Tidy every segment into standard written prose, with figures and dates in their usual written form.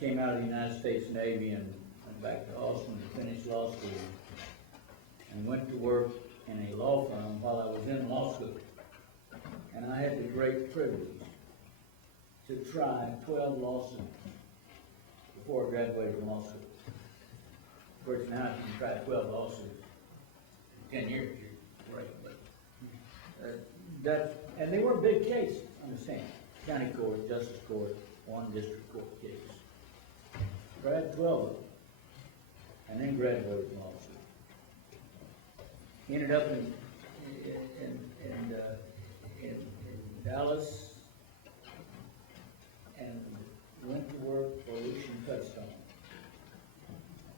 came out of the United States Navy and went back to Austin to finish law school, and went to work in a law firm while I was in law school. And I had the great privilege to try 12 lawsuits before I graduated from law school. Of course, now if you can try 12 lawsuits in 10 years, you're great. But and they were big cases, understand. County court, justice court, one district court case. But I had 12 of them, and then graduated from law school. Ended up in Dallas, and went to work for Lucian Touchstone.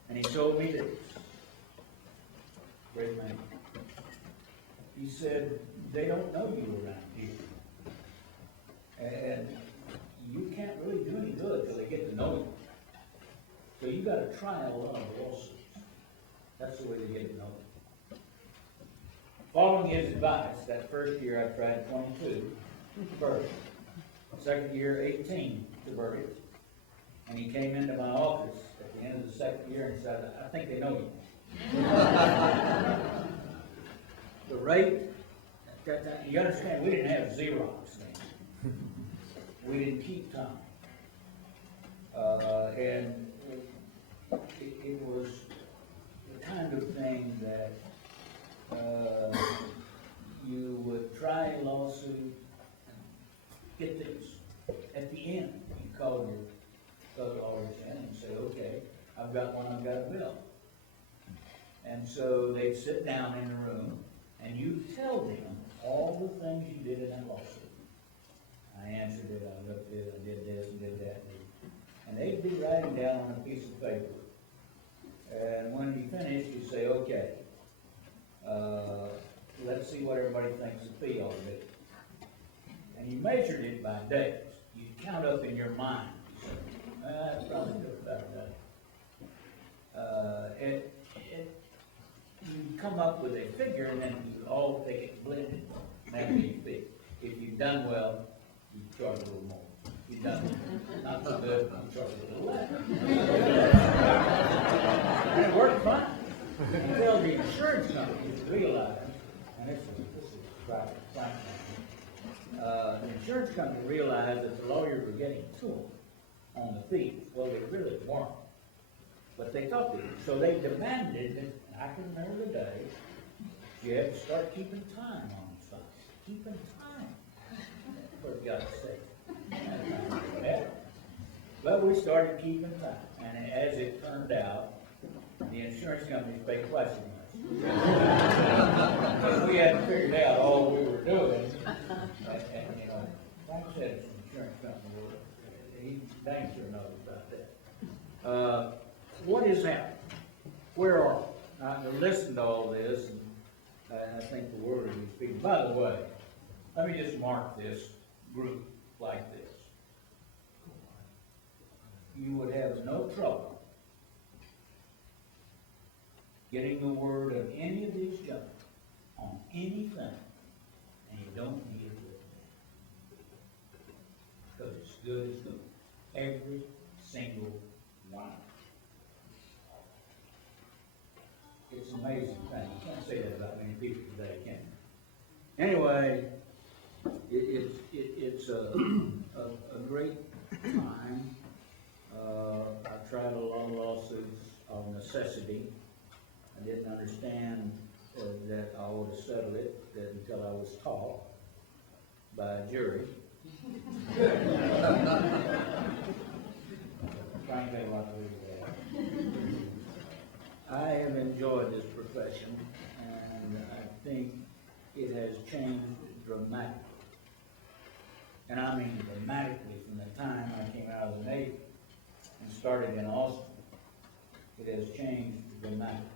And he told me this, great man. He said, they don't know you around here. And you can't really do any good till they get to know you. So you gotta try a lot of lawsuits. That's the way they get to know you. Following his advice, that first year I tried 22 verdicts. Second year, 18 verdicts. And he came into my office at the end of the second year and said, I think they know you. The rate, you understand, we didn't have Xerox then. We didn't keep time. And it was the kind of thing that you would try a lawsuit and get this. At the end, you call your lawyers in and say, okay, I've got one, I've got a bill. And so they'd sit down in the room and you tell them all the things you did in that lawsuit. I answered it, I looked at it, I did this and did that. And they'd be writing down on a piece of paper. And when you finish, you say, okay, let's see what everybody thinks the fee ought to be. And you measured it by days. You count up in your mind. You say, that's probably took about a day. You come up with a figure and then you all take it blended. That would be your fee. If you've done well, you charge a little more. If you've done not so good, you charge a little less. And it worked fine. Until the insurance companies realized, and this is private practice. The insurance company realized that the lawyers were getting to them on the fees. Well, they really weren't. But they thought they were. So they demanded, and I can remember the day, you have to start keeping time on these files. Keeping time. For God's sake. But we started keeping time. And as it turned out, the insurance companies paid twice as much. Because we hadn't figured out all we were doing. And you know, like I said, it's an insurance company. He dang sure knows about that. What is happening? Where are we? Now, listen to all this, and I think the word will be speaking. By the way, let me just mark this group like this. You would have no trouble getting the word of any of these gentlemen on anything, and you don't need it with me. Because it's good as good. Every single one. It's an amazing thing. You can't say that about many people today, can you? Anyway, it's a great time. I tried a lot of lawsuits of necessity. I didn't understand that I ought to settle it until I was taught by a jury. Frankly, I want to do that. I have enjoyed this profession, and I think it has changed dramatically. And I mean dramatically from the time I came out of the Navy and started in Austin. It has changed dramatically.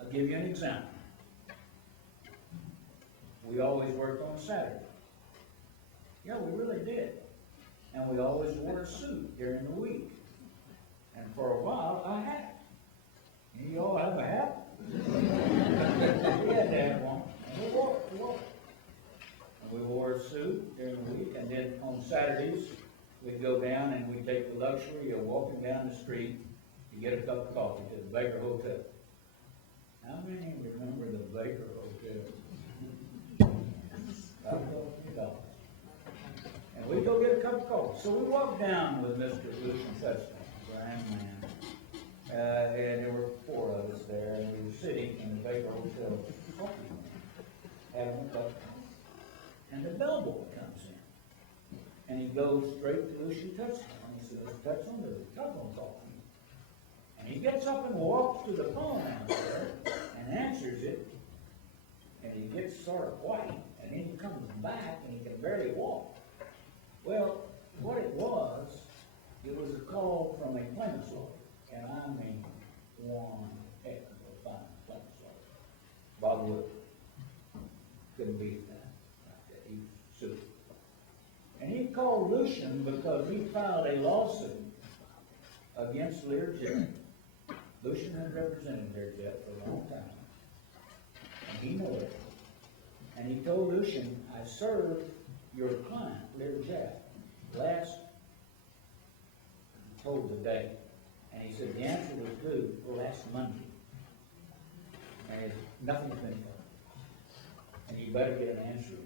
I'll give you an example. We always worked on Saturday. Yeah, we really did. And we always wore a suit during the week. And for a while, I had. You all have a hat? We had to have one. And we wore it. And we wore a suit during the week. And then on Saturdays, we'd go down and we'd take the luxury of walking down the street to get a cup of coffee to the Baker Hotel. How many remember the Baker Hotel? $5. And we'd go get a cup of coffee. So we walked down with Mr. Lucian Touchdown, grand man. And there were 4 of us there, and we were sitting in the Baker Hotel coffee room, having a cup. And the bellboy comes in. And he goes straight to Lucian Touchdown. He says, Touchdown, there's a telephone call. And he gets up and walks to the phone out there and answers it. And he gets sort of white. And then he comes back and he can barely walk. Well, what it was a call from a claimant's lawyer. And I mean, one heck of a fine claimant's lawyer. Bob Wood. Couldn't beat that. He sued. And he called Lucian because he filed a lawsuit against Learjet. Lucian had represented Learjet for a long time. And he knew it. And he told Lucian, I served your client, Learjet, told the date. And he said the answer was due last Monday. And nothing's been done. And you better get an answer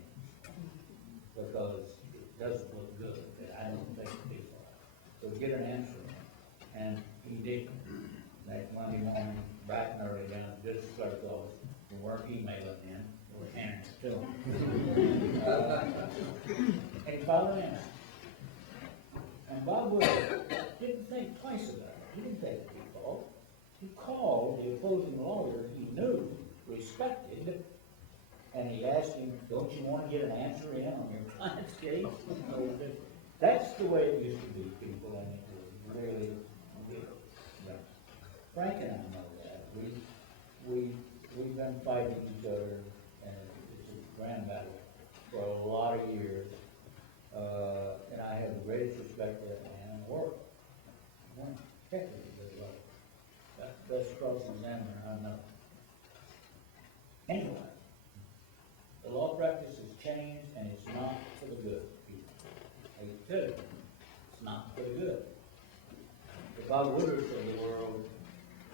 because it doesn't look good. I don't think it'll be for us. So get an answer. And he did. That Monday morning, bright and early, down at the district clerk's office. We weren't emailing in, we were handing it to him. And he filed an answer. And Bob Wood didn't think twice about it. He didn't take the default. He called the opposing lawyer he knew, respected, and he asked him, don't you want to get an answer in on your client's case? That's the way it used to be, people, and it was really good. Frank and I know that. We've been fighting each other, and it's a grand battle for a lot of years. And I have the greatest respect for that man and work. Heck, he's a good lawyer. That's the best cross-examiner I know. Anyway, the law practice has changed, and it's not for the good, people. I tell you, it's not for the good. The Bob Woodwards of the world,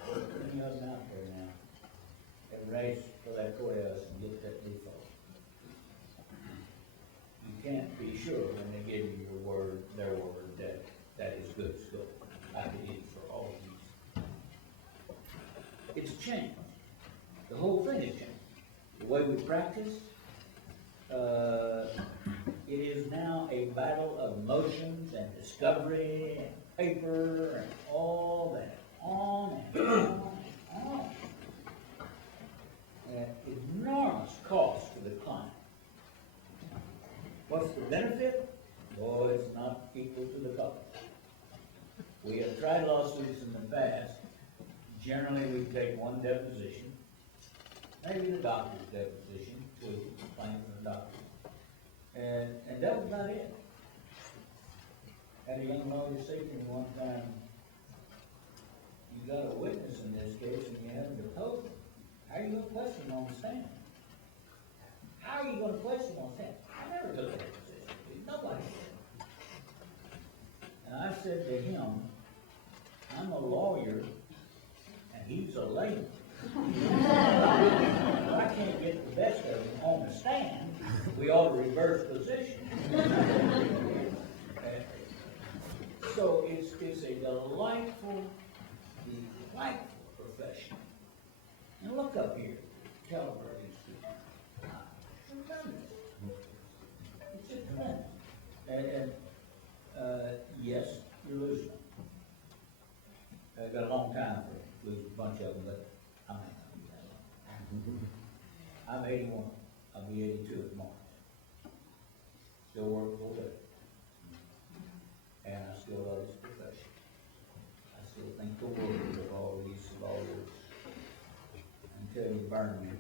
there's many of them out there now, that race for that courthouse and get that default. You can't be sure when they give you your word, their word, that is good scope, like it is for all of these. It's changed. The whole thing has changed. The way we practice, it is now a battle of motions and discovery and paper and all that, on and on and on. At enormous cost to the client. What's the benefit? Oh, it's not equal to the cost. We have tried lawsuits in the past. Generally, we take one deposition, maybe the doctor's deposition, 2 claims from the doctor, and that was about it. Had a young lawyer say to me one time, you got a witness in this case and you haven't deposed him. How are you going to question him on the stand? How are you going to question him on the stand? I never took that position. Nobody did. And I said to him, I'm a lawyer and he's a layman. If I can't get the best of him on the stand, we ought to reverse position. So it's a delightful profession. And look up here, caliber of these people. Tremendous. It's just tremendous. And yes, you're losing them. I've got a long time to lose a bunch of them, but I'm not going to be that long. I'm 81. I'll be 82 in March. Still work full day. And I still love this profession. I still think the world of all these lawyers until you burn me